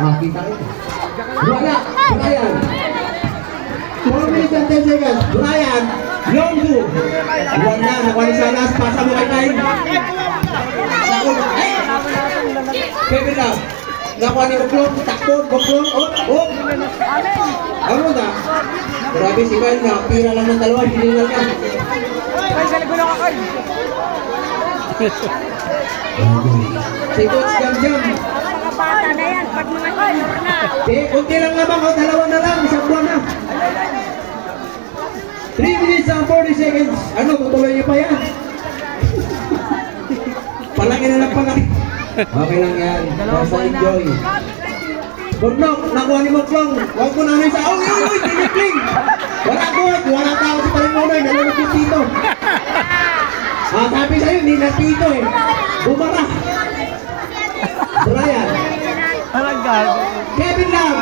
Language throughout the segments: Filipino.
Kita kita. Wala. Brian. 4 minutes and 10 seconds. Brian. Long two. Wala. Nakuha ni Salas. Pasa mo kay Kyle. Kevin lang. Nakuha ni Boklong. Takot. Boklong. Oh. Ano na? Grabe si Kyle na. Tira lang ng dalawa. Hiningal ka. Kyle, galing na ka, Kyle. Si Coach Jam. Bata na yan, pag mga senior na. Kunti lang naman, dalawa na lang, isang buwan na. 3 minutes and 40 seconds. Ano, tutuloy niyo pa yan? Palaki na lang palaki. Okay lang yan, basta enjoy. Burnok, nakuha ni Moklong. Huwag ko namin sa, uy, tinipling. Wala tao si Palimunoy, nalulog yung tito. Sabi sa'yo, hindi na tito eh. Bumara. Brian. Kevin lang.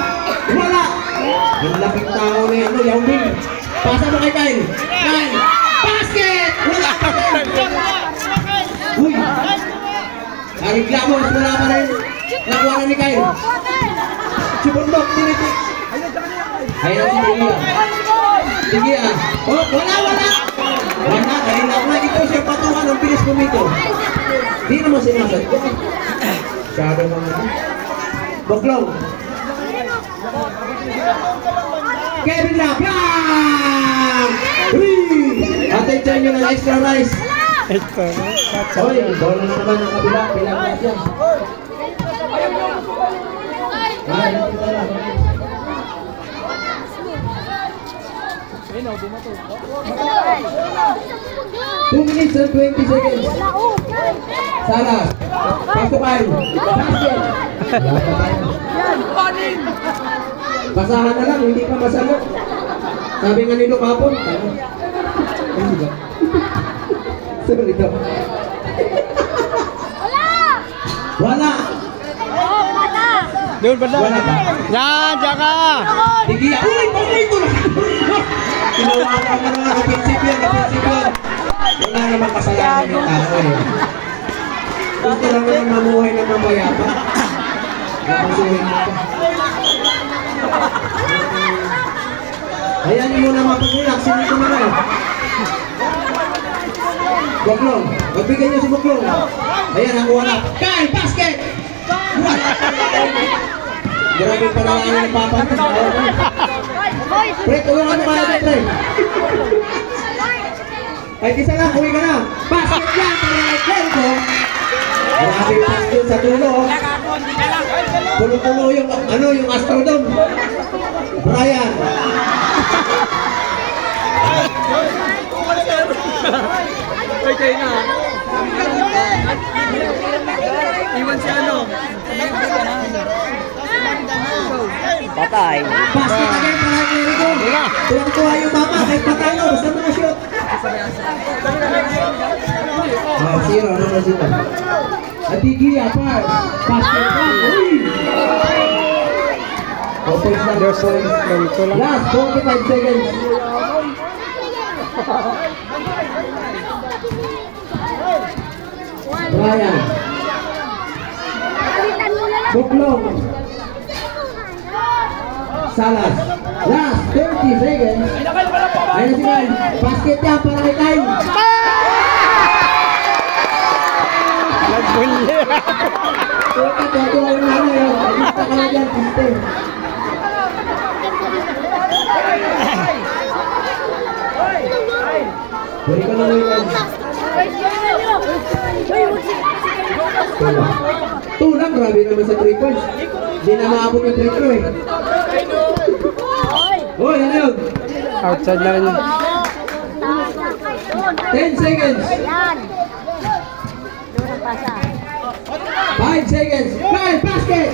Wala. Ang laping tao na yan. Yao Ming. Pasa mo kay Kyle. Kyle. Basket. Wala. Uy. Nariglamos. Wala pa rin. Nakuha na ni Kyle. Si Bundok. Tinitik. Ayaw si Ligia. Ligia. Oh, wala. Wala. Dahil na ito siya patungan ng pilis kumito. Di naman sinasad. Shadow mga ito. Boklong. Kevin lang. Bang! Attention nyo ng extra rice. Oy, bola na naman ang kabila. Bilang na siya. Two minutes and 20 seconds. Salah. Pass to Kyle. Basket. Basahan na lang, hindi pa masalo. Sabi nga nilo kapon. Ano ba? Sorry daw. Wala. Doon ba daw? Wala ba? Yan, Jaka. Sige. Uy, ito na. Tinawakan mo na kapitsip yan. Wala naman kasalanan yung tao eh. Gusto lang naman mamuhay ng mamayapa. Napusuhin mo pa. Ayan mo na mapag-relax. Hindi ko na rin. Boklong. Magbigyan niyo si Boklong. Ayan, nakuha na. Kyle, basket! Grabe pala lang yung papa. Pre, tulungan mo kaya din, Pre. Ay, isa lang, uwi ka na. Basket yan, para nag-clear ko. Grabe pass dun sa tulo. Pulo-pulo yung, yung Astrodome. Brian. Ay, kayo na. Iwan si ano. Patay. Basket again para kay Rico. Tuwang-tuwa yung mama, kahit patalo, basta mga shoot. Zero, number 0. Atigia, par. Basket pa. Uy! Offense number 4. Last 45 seconds. Brian. Boklong. Salas. Last 30 seconds. Ayun si Kyle. Basket niya para kay Kyle. Nagbulya. Suka, tuwa yung nanay yun. Basta ka na dyan, piste. Balik ka na ngayon. Tulang, grabe naman sa 3 points. Hindi na maabot yung 3 throw eh. Oh, yan yun. Outside na rin yun. 10 seconds. 5 seconds. Kyle, basket!